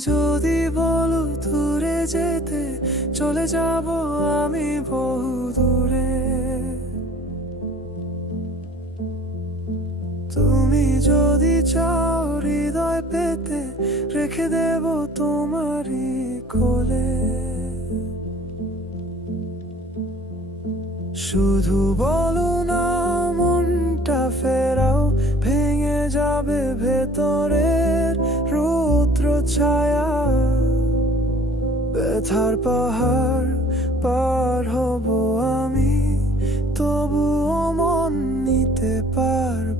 যদি বলো দূরে যেতে, চলে যাব আমি বহু দূরে। তুমি যদি চাও হৃদয় পেতে, রেখে দেব তোমারই কোলে। শুধু বলো না, মনটা ফেরাও, ভেঙে যাবে রৌদ্র ছায়া ব্যথার পাহাড় পার হয়ে